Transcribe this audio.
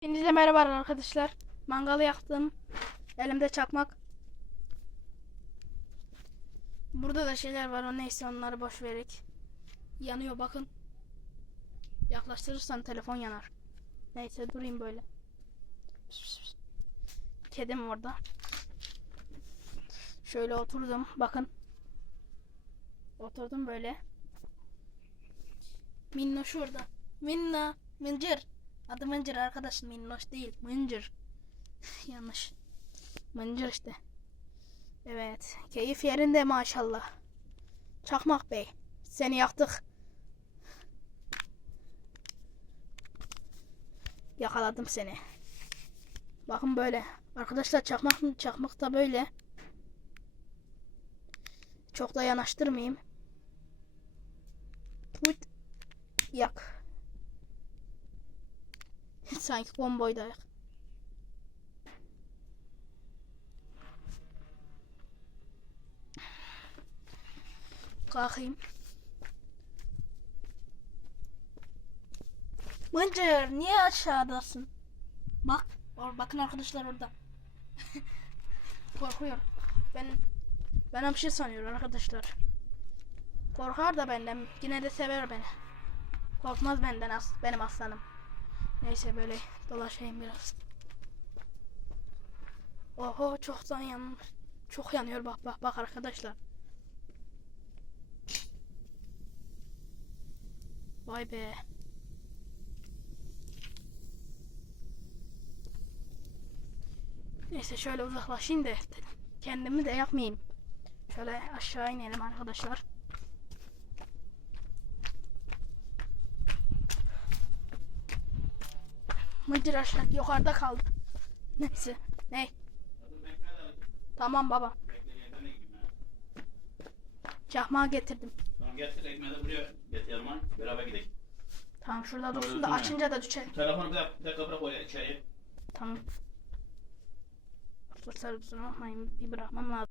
Hepinize merhaba arkadaşlar. Mangalı yaktım. Elimde çakmak. Burada da şeyler var. O neyse onları boş verek. Yanıyor bakın. Yaklaştırırsan telefon yanar. Neyse durayım böyle. Kedim orada. Şöyle oturdum. Bakın. Oturdum böyle. Minno şurada. Minna. Mıncır. Adı Mıncır arkadaşım. Minnoş değil. Mıncır. Yanlış. Mıncır işte. Evet. Keyif yerinde maşallah. Çakmak Bey. Seni yaktık. Yakaladım seni. Bakın böyle. Arkadaşlar çakmak çakmak da böyle. Çok da yanaştırmayayım. Put. Yak. Sanki bomboydayak. Kalkayım. Mıncır niye aşağıdasın? Bak. Or bakın arkadaşlar orada. Korkuyor. Ben ben bir şey sanıyorum arkadaşlar. Korkar da benden. Yine de sever beni. Korkmaz benden as benim aslanım. Neyse böyle dolaşayım biraz. Oho çoktan yan çok yanıyor bak bak bak arkadaşlar. Vay be. Neyse şöyle uzaklaşayım da kendimi de yakmayayım. Şöyle aşağı inelim arkadaşlar. Mıcır aşağı yukarıda kaldı. Neyse. Ne? Tamam baba. Çakmağı getirdim. Tamam getir ekmeği de buraya getir yanıma. Beraber gidelim. Tamam şurada dursun da dursun açınca da düşer. Telefonu bir dakika, bir dakika bırak oraya içeriye. Tamam. Fırsat kusura bakmayın bir bırakmam lazım.